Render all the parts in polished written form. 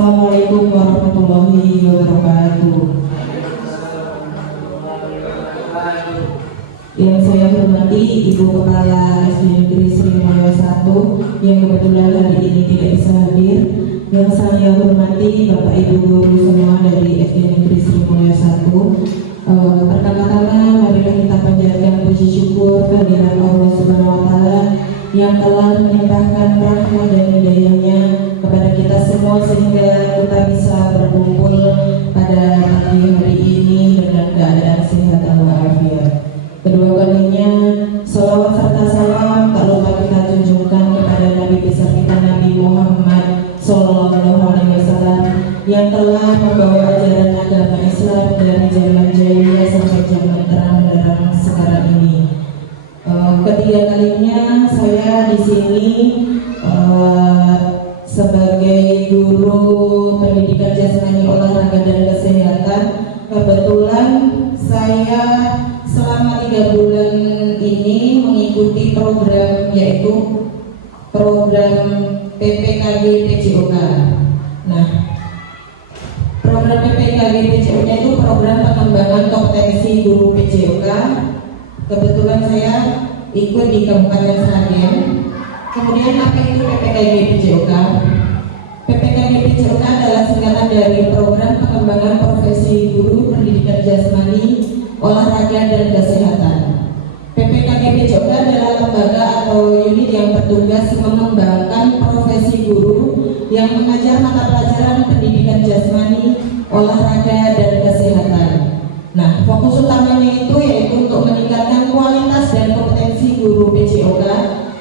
Assalamualaikum warahmatullahi wabarakatuh. Yang saya hormati Ibu Kepala SD Negeri Sri Mulyo 1 yang kebetulan hari ini tidak bisa hadir. Yang saya hormati Bapak Ibu guru semua dari SD Negeri Sri Mulyo 1. Pertama-tama marilah kita panjatkan puji syukur kehadirat Allah Subhanahu wa taala yang telah melimpahkan rahmat dan hidayahnya kepada kita semua sehingga kita bisa berkumpul pada pagi hari ini dengan keadaan sehat dan walafiat. Kedua kalinya, salawat serta salam tak lupa kita junjungkan kepada Nabi besar kita Nabi Muhammad Sallallahu Alaihi Wasallam yang telah membawa ajaran agama Islam dari zaman jahiliyah sampai zaman terang sekarang ini. Ketiga kalinya saya di sini sebagai guru pendidikan jasmani, olahraga dan kesehatan. Kebetulan saya selama 3 bulan ini mengikuti program, yaitu program PPKG PJOK. Nah, program PPKG PJOK itu program pengembangan kompetensi guru PJOK. Kebetulan saya ikut di Kabupaten Sragen. Kemudian apa itu PPKG PJOK? PPKG PJOK adalah singkatan dari Program Pengembangan Profesi Guru Pendidikan Jasmani, Olahraga dan Kesehatan. PPKG PJOK adalah lembaga atau unit yang bertugas mengembangkan profesi guru yang mengajar mata pelajaran pendidikan jasmani, olahraga dan kesehatan. Nah, fokus utamanya itu yaitu untuk meningkatkan kualitas dan kompetensi guru PJOK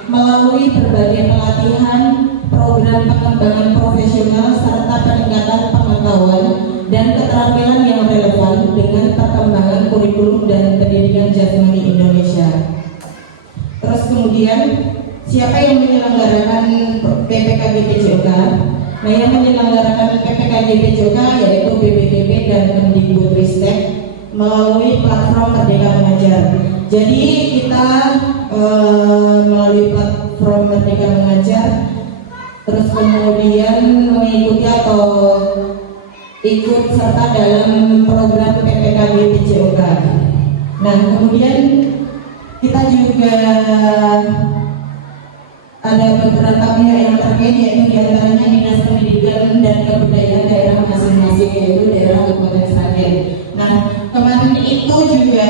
melalui berbagai pelatihan, program pengembangan profesional serta peningkatan pengetahuan dan keterampilan yang relevan dengan perkembangan kurikulum dan pendidikan jasmani Indonesia. Terus kemudian siapa yang menyelenggarakan PPKG PJOK? Nah, yang menyelenggarakan PPKG PJOK yaitu BPDB dan Kemdikbudristek melalui platform Merdeka Mengajar. Jadi kita melalui platform Merdeka Mengajar terus kemudian mengikuti atau ikut serta dalam program PPKG PJOK. Nah, kemudian kita juga ada beberapa pihak yang terkait, yaitu diantaranya Dinas Pendidikan dan Kebudayaan daerah masing-masing, yaitu daerah Kabupaten Sragen. Nah, kemarin itu juga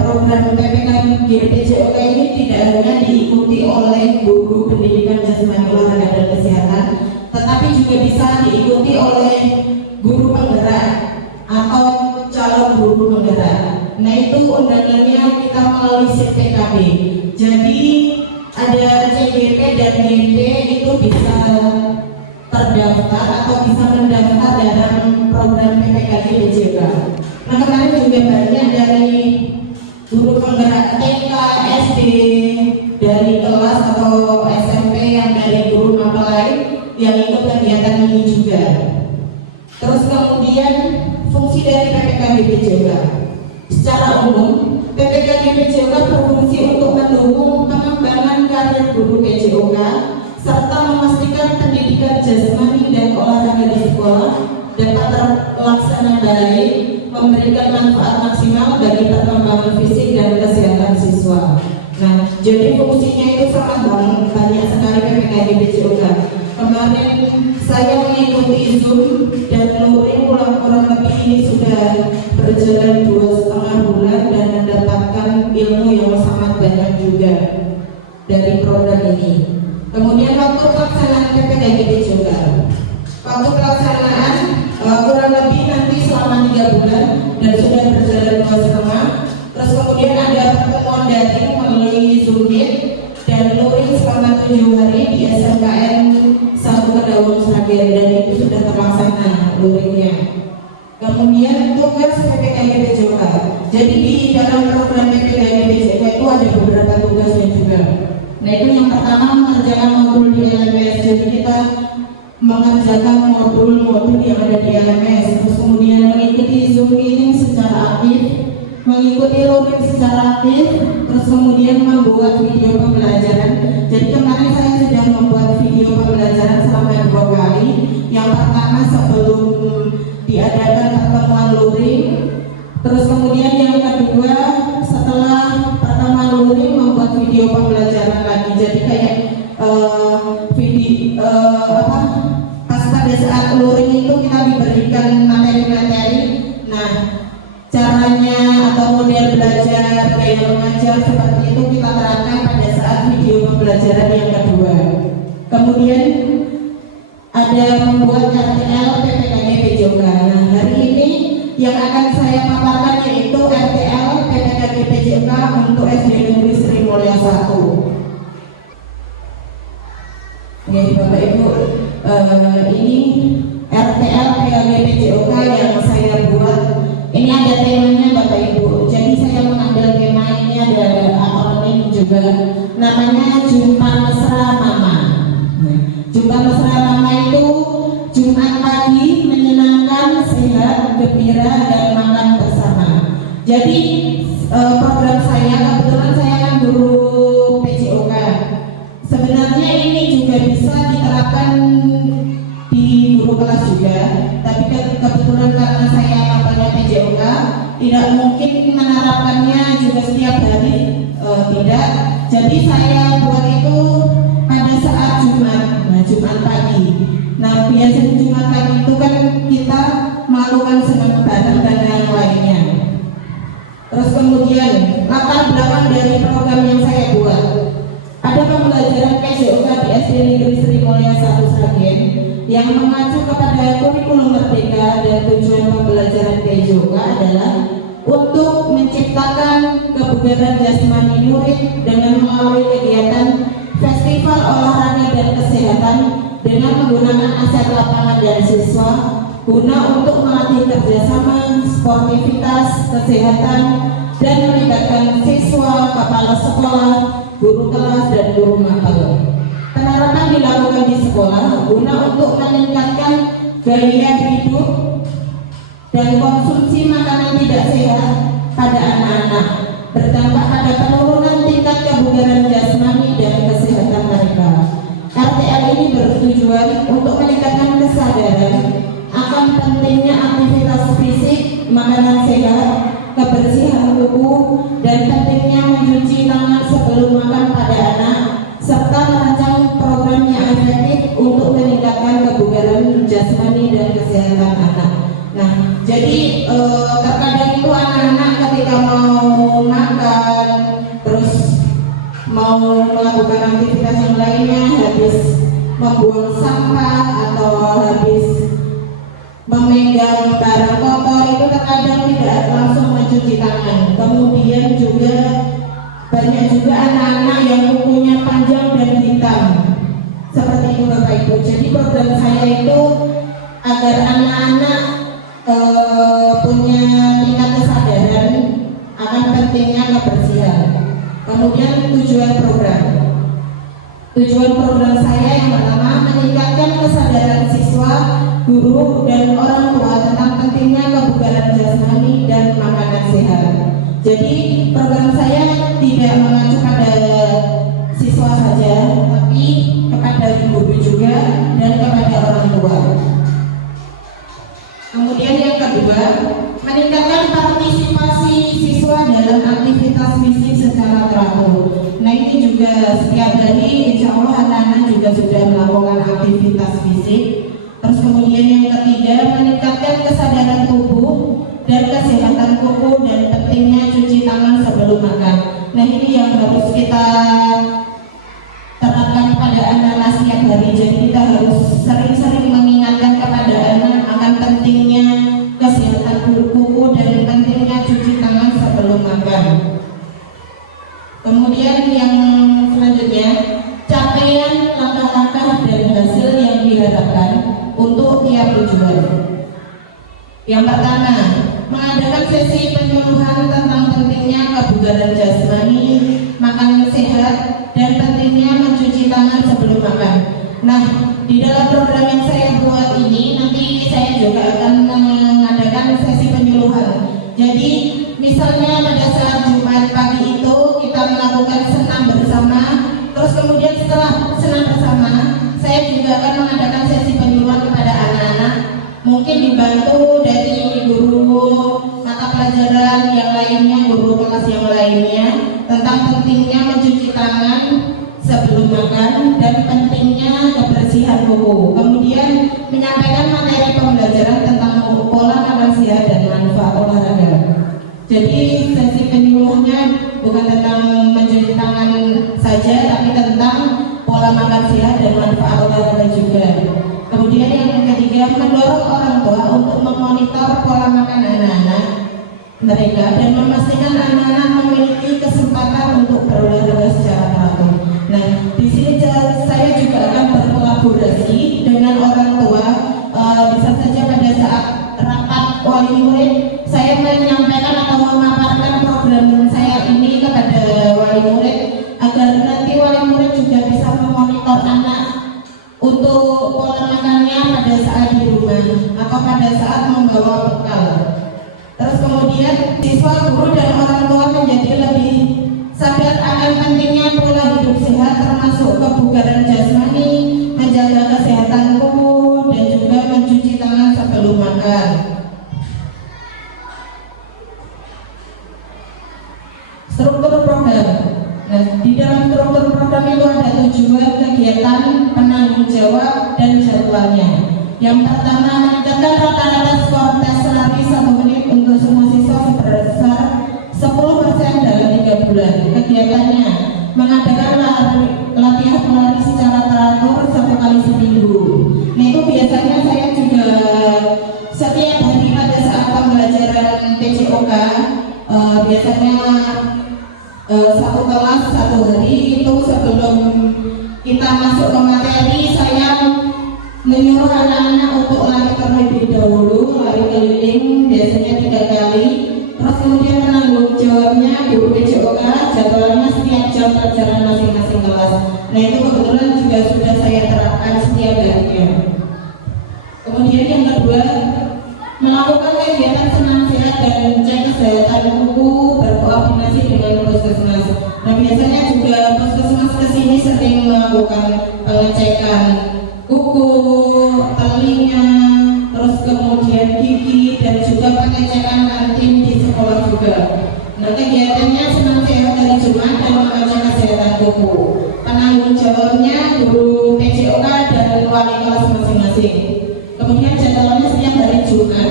program PPKG PJOK ini tidak hanya diikuti oleh guru pendidikan jasmani, olahraga dan kesehatan, tetapi juga bisa diikuti oleh guru penggerak atau calon guru penggerak. Nah, itu undangannya kita melalui PKB. Jadi ada CGP dan GP itu bisa terdaftar atau bisa mendaftar dalam program PPKG PJOK. Nah, kemarin juga banyak dari guru penggerak TK, SD, dari kelas atau SMP yang dari guru mapelai yang ikut kegiatan ini juga. Terus kemudian fungsi dari PPKG PJOK. Secara umum, PPKG PJOK berfungsi untuk mendukung pengembangan karir guru PJOK serta memastikan pendidikan jasmani dan olahraga di sekolah dapat terlaksana baik, memberikan manfaat maksimal bagi perkembangan fisik dan kesehatan siswa. Nah, jadi fungsinya itu sangat banyak sekali PPKG PJOK. Kemarin saya mengikuti Zoom dan luring kurang lebih ini sudah berjalan 2,5 bulan dan mendapatkan ilmu yang sangat banyak juga dari program ini. Kemudian waktu pelaksanaan PPKG PJOK, waktu pelaksanaan kurang lebih nanti selama 3 bulan dan sudah berjalan 2,5. Terus kemudian ada pertemuan daring melalui Zoom Meet dan luring selama 7 hari di SMKN 1 Kedawung Sragen, dan itu sudah terlaksana luringnya. Kemudian tugas PPKG PJOK. Jadi di dalam program PPKG PJOK itu ada beberapa tugasnya juga. Nah, itu yang pertama mengerjakan modul di LMS. Jadi kita mengerjakan modul-modul yang ada di LMS. Terus kemudian mengikuti Zoom meeting secara aktif, mengikuti luring secara aktif, terus kemudian membuat video pembelajaran. Jadi kemarin saya sudah membuat video pembelajaran selama 2 kali. Yang pertama kemudian yang kedua, setelah pertama luring membuat video pembelajaran lagi. Jadi kayak pas pada saat luring itu kita diberikan materi-materi. Nah, caranya atau model belajar, gaya mengajar seperti itu kita terapkan pada saat video pembelajaran yang kedua. Kemudian ada membuat RTL PPKG PJOK. Nah, hari ini yang akan saya paparkan yaitu RTL PPKG PJOK untuk SD Negeri Sri Mulia 1. Ya, Bapak Ibu, ini RTL PPKG PJOK yang saya buat. Ini ada temanya Bapak Ibu. Jadi saya mengambil tema ini ada akronim juga. Namanya Jumpa Mesra Mama. Nah, Jumpa Mesra Mama itu Jumat pagi menyenangkan, sehat, gembira dan makan bersama. Jadi program saya, kebetulan saya kan guru PJOK. Sebenarnya ini juga bisa diterapkan di guru kelas juga, tapi kebetulan karena saya kapalnya PJOK tidak mungkin menerapkannya juga setiap hari, tidak. Jadi saya buat itu pada saat Jumat, Jumat pagi. Nah, biasanya Jumat pagi itu kan kita melakukan senam bareng dan yang lainnya. Terus kemudian latar belakang dari program yang saya buat, ada pembelajaran PJOK di SD Negeri Sri Mulia 1 Sragen yang mengacu kepada kurikulum merdeka, dan tujuan pembelajaran PJOK adalah untuk menciptakan kebugaran jasmani murid dengan melalui kegiatan festival olahraga dan kesehatan dengan menggunakan aset lapangan dan siswa guna untuk melatih kerjasama, sportivitas, kesehatan, dan melibatkan siswa, kepala sekolah, guru kelas, dan guru mapel. Penerapan dilakukan di sekolah guna untuk meningkatkan gaya hidup dan konsumsi makanan tidak sehat pada anak-anak, berdampak pada penurunan tingkat kebugaran jasmani dan kesehatan mereka. RTL ini bertujuan untuk meningkatkan kesadaran akan pentingnya aktivitas fisik, makanan sehat, kebersihan tubuh, dan pentingnya mencuci tangan sebelum makan pada anak, serta merancang program yang efektif untuk meningkatkan kebugaran jasmani dan kesehatan anak. Nah, jadi terkadang itu anak-anak ketika mau makan, terus mau melakukan aktivitas yang lainnya, habis membuang sampah atau habis memegang barang kotor itu terkadang tidak langsung mencuci tangan. Kemudian juga banyak juga anak-anak yang kukunya panjang dan hitam seperti itu Bapak Ibu. Jadi program saya itu agar anak-anak punya tingkat kesadaran akan pentingnya kebersihan. Kemudian tujuan program saya yang pertama meningkatkan kesadaran siswa, guru, dan orang tua tentang pentingnya kebugaran jasmani dan makanan sehat. Jadi program saya tidak mengacu pada siswa saja, tapi kepada guru juga dan kepada orang tua. Kemudian yang kedua, meningkatkan partisipasi siswa dalam aktivitas fisik secara teratur. Nah, ini juga setiap hari insya Allah anak-anak juga sudah melakukan aktivitas fisik. Terus kemudian yang ketiga, meningkatkan kesadaran tubuh dan kesehatan kuku dan pentingnya cuci tangan sebelum makan. Nah, ini yang harus kita terapkan pada anak-anak setiap hari. Jadi kita harus sering-sering mengingatkan kepada anak akan pentingnya kesehatan kuku dan pentingnya cuci tangan sebelum makan. Kemudian yang selanjutnya, capaian langkah-langkah dan hasil yang diharapkan untuk tiap tujuan. Yang pertama, mengadakan sesi penyuluhan tentang pentingnya kebugaran jasmani, makanan sehat, dan pentingnya mencuci tangan sebelum makan. Nah, di dalam program yang saya buat ini nanti saya juga akan mengadakan sesi penyuluhan. Jadi misalnya pada saat Jumat pagi itu kita melakukan senam bersama, terus kemudian setelah senam bersama saya juga akan mengadakan sesi penyuluhan kepada anak-anak, mungkin dibantu dari guru mata pelajaran kelas yang lainnya tentang pentingnya mencuci tangan sebelum makan dan pentingnya kebersihan kuku. Kemudian menyampaikan materi pembelajaran tentang pola makan sehat dan manfaat olahraga. Jadi sesi penyuluhnya bukan tentang mencuci tangan saja, tapi tentang pola makan sehat dan manfaat olahraga juga. Kemudian yang ketiga, mendorong orang tua untuk memonitor pola makan anak-anak mereka dan memastikan anak-anak memiliki kesempatan untuk berolahraga secara teratur. Nah, di sini saya juga akan berkolaborasi dengan orang tua. Bisa saja pada saat rapat wali murid saya menyampaikan atau memaparkan program saya ini kepada wali murid agar nanti wali murid juga bisa memonitor anak untuk pola makannya pada saat di rumah atau pada saat membawa bekal. Terus kemudian siswa, guru dan orang tua menjadi lebih sadar akan pentingnya pola hidup sehat termasuk kebugaran jasmani, menjaga kesehatan kuku dan juga mencuci tangan sebelum makan. Struktur program. Nah, di dalam struktur program itu ada tujuan, kegiatan, penanggung jawab dan jadwalnya. Yang pertama, meningkatkan rata-rata skor tes lari 1 menit untuk semua siswa sebesar 10% dalam 3 bulan. Kegiatannya mengadakan latihan lari secara teratur 1 kali seminggu. Nah, itu biasanya saya juga setiap hari pada saat pembelajaran PCOK, biasanya satu kelas 1 hari itu sebelum kita masuk ke materi, saya menyuruh anak-anak untuk lari terlebih dahulu, lari keliling biasanya 3 kali. Terus kemudian penanggung jawabnya guru PJOK, jadwalnya setiap jam pelajaran masing-masing kelas. Nah, itu kebetulan juga sudah saya terapkan setiap harinya. Kemudian yang kedua, melakukan kegiatan senam sehat dan cek kesehatan kuku berkoordinasi dengan puskesmas. Nah, biasanya juga puskesmas kesini sering melakukan pengecekan kuku, telinga, terus kemudian gigi dan juga pengecekan kantin di sekolah juga. Nah, kegiatannya senam sehat hari Jumat dan mengecek kesehatan kuku. Penanggung jawabnya guru PJOK dan wali kelas masing-masing. Kemudian jadwalnya setiap hari Jumat.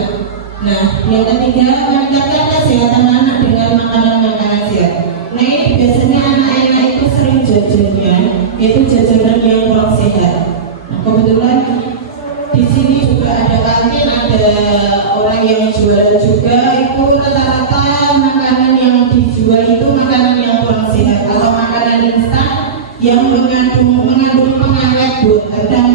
Nah, yang ketiga, meningkatkan kesehatan anak dengan makanan-makanan sehat. Nah, ini biasanya anak-anak itu sering jajannya, itu jajanan yang kurang sehat. Nah, kebetulan di sini juga ada kantin, ada orang yang jualan juga. Itu rata-rata makanan yang dijual itu makanan yang kurang sehat atau makanan instan yang mengandung pengawet buatan dan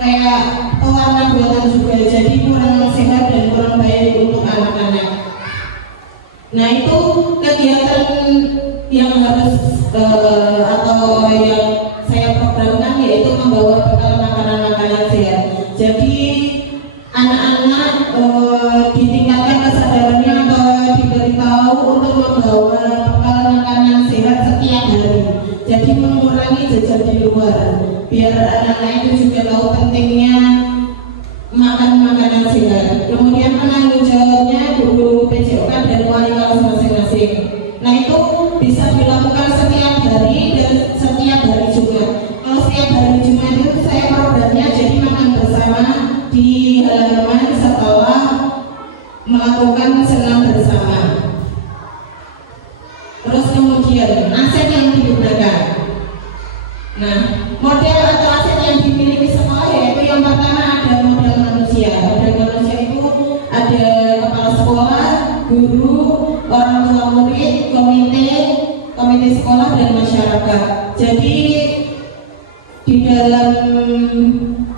kayak pewarna buatan juga, jadi kurang sehat dan kurang baik untuk anak-anak. Nah, itu kegiatan yang harus atau yang saya programkan, yaitu membawa bekal makanan-makanan sehat. Jadi anak-anak ditingkatkan kesadarannya atau diberitahu untuk membawa bekal makanan sehat setiap hari. Jadi mengurangi jajan di luar, biar anak-anak itu juga tahu pentingnya makan makanan sehat. Kemudian penanggung jawabnya guru PJOK dan wali kelas masing-masing. Nah, itu bisa dilakukan setiap hari dan setiap hari juga. Kalau setiap hari Jumat itu saya programnya jadi makan bersama di halaman setelah melakukan senam bersama. Terus kemudian aset yang digunakan. Nah, model atau aset yang dimiliki sekolah yaitu yang pertama ada model manusia. Model manusia itu ada kepala sekolah, guru, orang tua murid, komite sekolah dan masyarakat. Jadi di dalam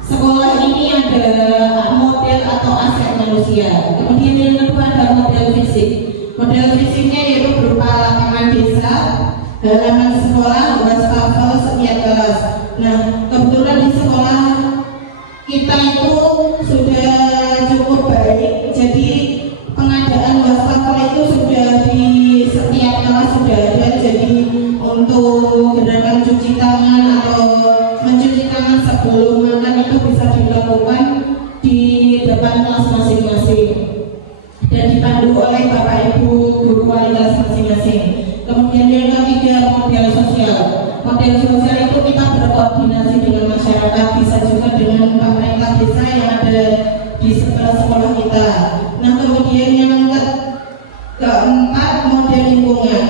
sekolah ini ada model atau aset manusia. Kemudian yang kedua ada model fisik. Model fisiknya yaitu berupa lapangan desa, halaman sekolah, wastafel setiap kelas. Nah, kebetulan di sekolah kita itu sudah cukup baik, jadi pengadaan wastafel itu sudah di setiap kelas sudah ada. Jadi untuk gerakan cuci tangan atau mencuci tangan sebelum makan itu bisa dilakukan di depan kelas masing-masing dan dipandu oleh Bapak Ibu guru wali kelas masing-masing. yang ada di sekolah-sekolah kita. Nah, kemudian yang keempat, model lingkungan.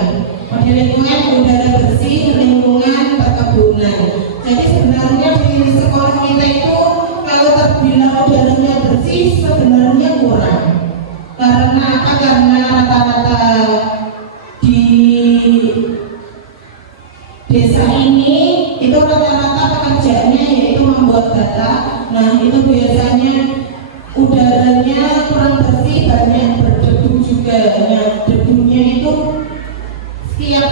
Model lingkungan udara bersih, lingkungan perkebunan. Jadi sebenarnya di sekolah kita itu kalau terbilang udaranya bersih sebenarnya kurang. Karena apa? Karena rata-rata di desa ini itu rata-rata pekerjaannya yaitu membuat data. Nah, itu biasanya udaranya kurang bersih, banyak berdebu juga. Nah, debunya itu setiap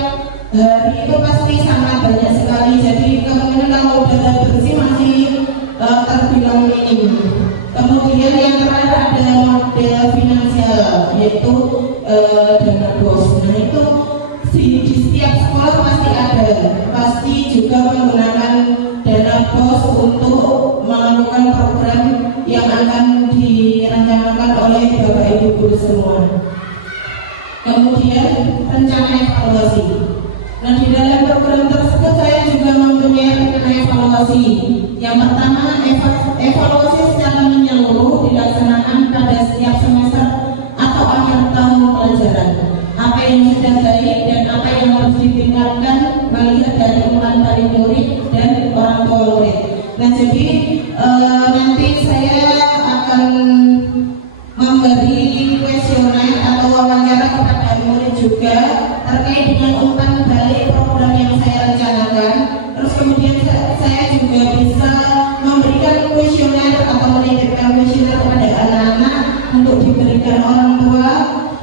hari itu pasti sangat banyak sekali. Jadi kemungkinan kalau udara bersih masih terbilang minim. Kemudian yang terakhir ada model finansial yaitu dana bos. Nah, itu di setiap sekolah pasti juga menggunakan dana bos untuk melakukan program yang akan direncanakan oleh Bapak Ibu guru semua. Kemudian rencana evaluasi. Nah, di dalam program tersebut saya juga mempunyai rencana evaluasi. Yang pertama, evaluasi secara menyeluruh dilaksanakan pada setiap semester atau akhir tahun pelajaran. Apa yang sudah baik dan apa yang harus ditingkatkan melihat dari dari murid dan orang tua murid. Nah, jadi nanti saya akan memberi kuesioner atau wawancara kepada murid juga terkait dengan umpan balik program yang saya rencanakan. Terus kemudian saya juga bisa memberikan kuesioner atau menitipkan kuesioner kepada anak-anak untuk diberikan orang tua,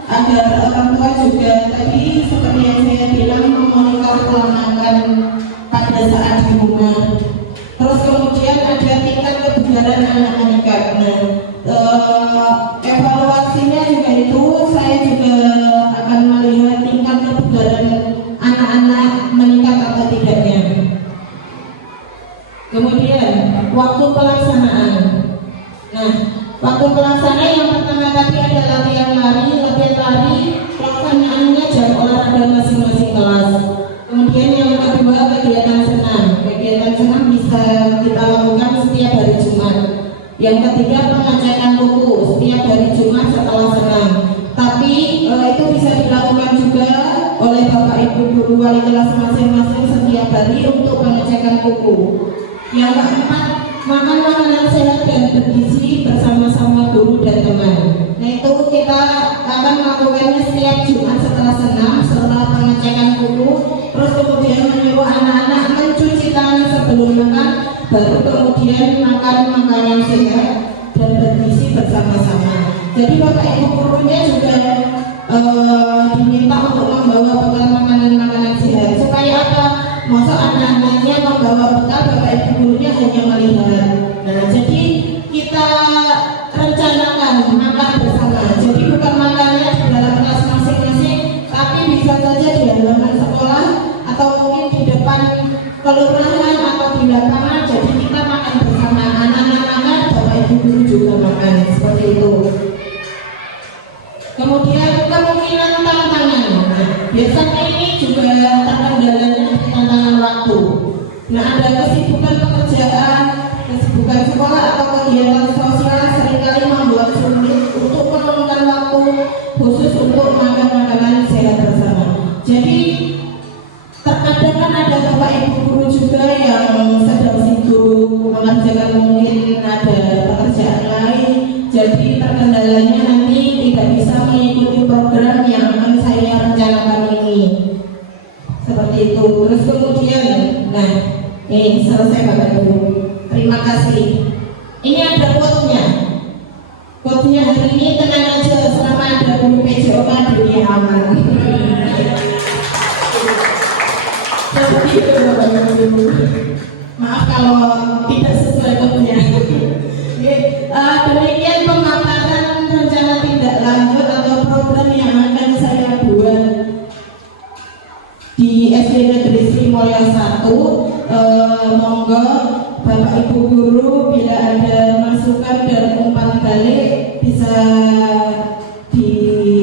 agar orang tua juga tadi seperti yang saya bilang memonitor kelangan pada saat di rumah. Terus kemudian ada tingkat kebugaran anak-anak. Nah, evaluasinya juga itu saya juga akan melihat tingkat kebugaran anak-anak meningkat atau tidaknya. Kemudian waktu pelaksanaan. Nah, waktu pelaksanaan yang pertama tadi ada latihan lari pelaksanaannya jam olahraga masing-masing kelas. Kemudian yang kedua kegiatan senam. Kegiatan senam bisa kita lakukan setiap hari Jumat. Yang ketiga pengecekan buku setiap hari Jumat setelah senam. Tapi itu bisa dilakukan juga oleh Bapak Ibu guru wali kelas masing-masing setiap hari untuk pengecekan buku. Yang keempat, makan makanan sehat dan bergizi bersama-sama guru dan teman. Nah, itu kita akan melakukannya setiap Jumat setelah senam, setelah pengecekan buku. Terus kemudian menyuruh anak-anak mencuci tangan sebelum makan, baru kemudian makan makanan sehat dan bergizi bersama-sama. Jadi Bapak Ibu gurunya juga diminta untuk membawa bekal makanan-makanan sehat. Supaya apa? Masa anak-anaknya membawa bekal, Bapak Ibu gurunya hanya melihat. Nah, jadi kita rencanakan makan bersama. Jadi bukan makannya di dalam kelas masing-masing, tapi bisa saja di halaman sekolah atau mungkin di depan kelurahan atau di lapangan. Jadi kita makan bersama, anak-anak makan, Bapak Ibu guru juga makan, seperti itu. Kemudian kemungkinan tantangan. Nah, biasanya ini juga terkendalanya tantangan waktu. Nah, ada kesibukan pekerjaan, kesibukan sekolah atau kegiatan sosial seringkali membuat sulit untuk menemukan waktu khusus untuk makan makanan sehat bersama. Jadi terkadang kan ada Bapak Ibu guru juga yang sedang sibuk mengerjakan, mungkin ada pekerjaan lain. Jadi terkendalanya nanti tidak bisa mengikuti program yang akan saya rencanakan ini. Seperti itu. Terus kemudian, nah ini selesai Bapak Ibu. Terima kasih. Ini ada quote-nya. Quote-nya hari ini, tenang aja selama ada guru PJOK dunia aman. Seperti itu Bapak Ibu. Maaf kalau tidak sesuai quote-nya. Demikian pemaparan rencana tindak lanjut atau program yang akan saya buat di SD Negeri Sri Mulya 1. Monggo Bapak Ibu guru bila ada masukan dan umpan balik bisa diutarakan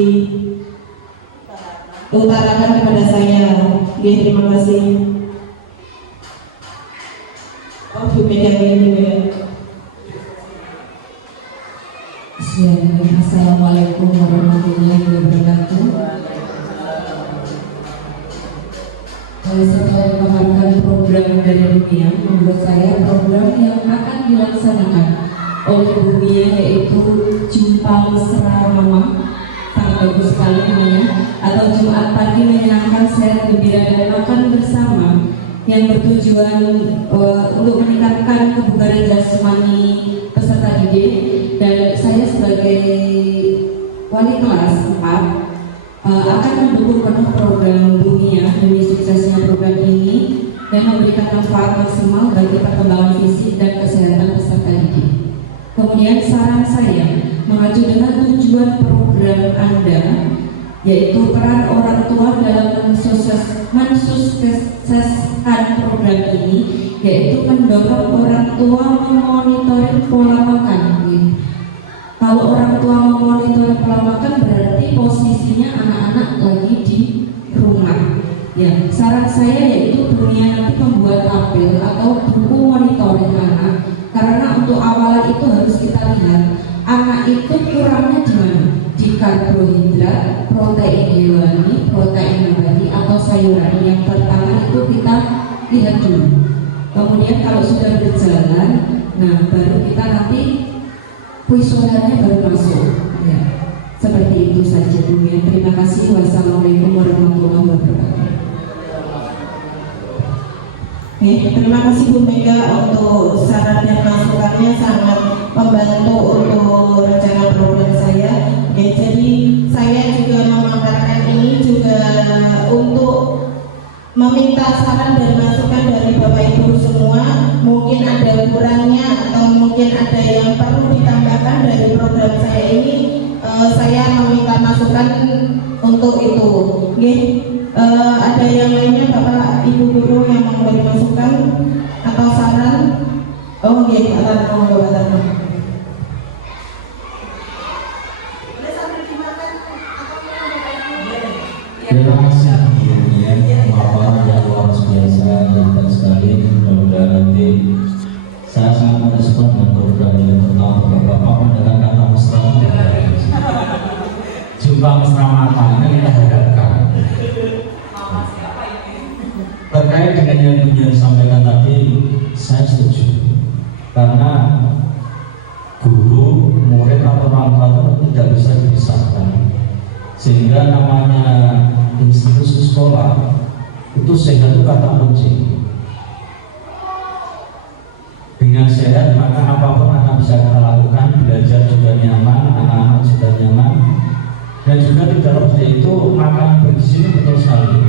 kepada saya. Terima kasih. Oh, Bu Mega. Assalamualaikum warahmatullahi wabarakatuh. Setelah memaparkan program dari dunia, menurut saya program yang akan dilaksanakan oleh dunia yaitu Jumpa Mesra Mama, sangat bagus sekali namanya, atau Jumat Pagi Menyenangkan Sehat Gembira dan Makan Bersama, yang bertujuan untuk meningkatkan kebugaran jasmani peserta didik. Dan saya sebagai wali kelas 4 akan mendukung penuh program dunia demi suksesnya program ini dan memberikan manfaat maksimal bagi perkembangan fisik dan kesehatan peserta didik. Kemudian saran saya mengacu dengan tujuan program Anda, yaitu peran orang tua dalam mensukseskan program ini, yaitu mendorong orang tua memonitoring pola makan. Kalau orang tua memonitoring pola makan berarti posisinya anak-anak lagi di rumah. Ya, saran saya yaitu dunia nanti membuat tabel atau buku monitoring anak, karena untuk awalan itu harus kita lihat anak itu kurangnya di mana, di karbohidrat, protein hewani, protein nabati atau sayuran. Yang pertama itu kita lihat dulu. Kemudian kalau sudah berjalan, nah baru kita nanti kuesionernya baru masuk. Ya, seperti itu saja dunia. Terima kasih. Wassalamualaikum warahmatullahi wabarakatuh. Terima kasih Bu Mega untuk saran dan masukannya, sangat membantu untuk rencana program saya. Jadi saya juga memaparkan ini juga untuk meminta saran dan masukan dari Bapak Ibu semua. Mungkin ada kurangnya atau mungkin ada yang perlu ditambahkan dari program saya ini. Saya meminta masukan untuk itu. Ada yang lainnya Bapak Ibu guru yang mau memberi masukan atau saran? Oh iya, Pak Tarno, Bapak Tarno. Terima kasih pemaparan yang luar biasa dan sekali. Mudah-mudahan nanti saya sangat merespon dengan program ini, terutama Bapak mendengar kata mesra. Jumpa mesra mata ini kita harapkan. Terkait dengan yang disampaikan tadi, saya setuju. Karena guru, murid atau orang tua itu tidak bisa dipisahkan. Sehingga namanya institusi sekolah itu sehat itu kata kunci. Dengan sehat maka apapun akan bisa kita lakukan, belajar juga nyaman, anak-anak juga nyaman, dan juga di dalam itu makan bergizi betul sekali.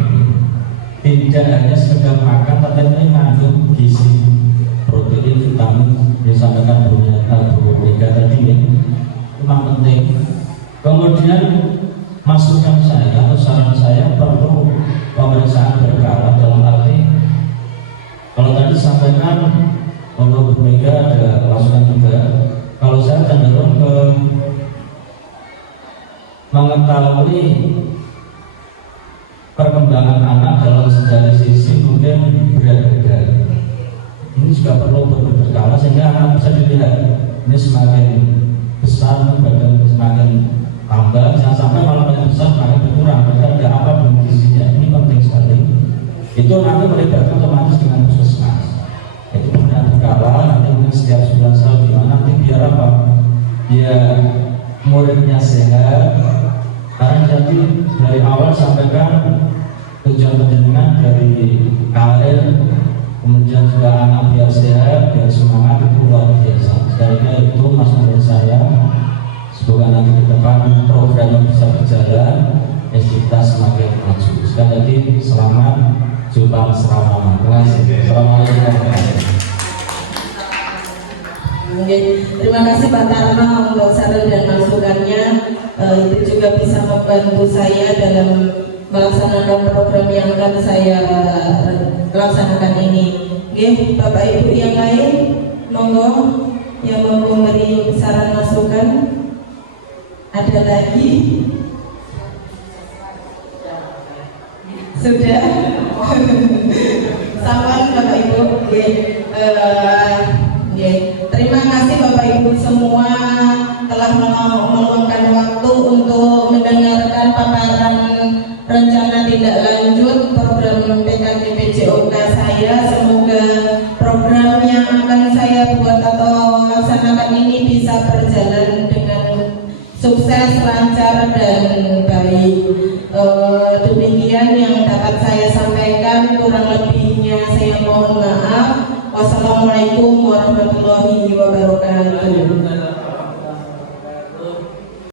Tidak hanya sekedar makan, tetapi mengandung gizi, protein, vitamin yang disampaikan Bu Mega tadi ya, memang penting. Kemudian masukan saya atau saran saya perlu pemeriksaan berkala, dalam arti kalau tadi sampaikan oleh Bu Mega ada masukan juga. Kalau saya cenderung ke mengetahui perkembangan anak dalam dari sisi mungkin berat-berat. Ini juga perlu berkala sehingga anak bisa dilihat ini semakin besar, badan semakin tambah, jangan sampai malah makin besar makin berkurang. Mereka tidak apa dengan gizinya. Ini penting sekali. Itu nanti melibatkan otomatis dengan puskesmas. Itu kemudian berkala nanti mungkin setiap sebulan sekali gimana nanti biar apa? Ya muridnya sehat. Karena jadi dari awal sampaikan tujuan pendidikan dari karir, kemudian juga anak biar sehat, biar semangat, itu luar biasa. Sekali itu masukan saya. Semoga nanti ke depan programnya bisa berjalan, kita semakin maju. Sekali lagi selamat jumpa mesra mama. Terima kasih. Assalamualaikum warahmatullahi wabarakatuh. Terima kasih Pak Tarno untuk saran dan masukannya. Itu juga bisa membantu saya dalam melaksanakan program yang akan saya laksanakan ini. Bapak Ibu yang lain, monggo yang mau memberi saran masukan. Ada lagi? Sudah. Salam Bapak Ibu. Terima kasih Bapak Ibu semua telah ini bisa berjalan dengan sukses, lancar, dan baik. Demikian yang dapat saya sampaikan, kurang lebihnya saya mohon maaf. Wassalamualaikum warahmatullahi wabarakatuh.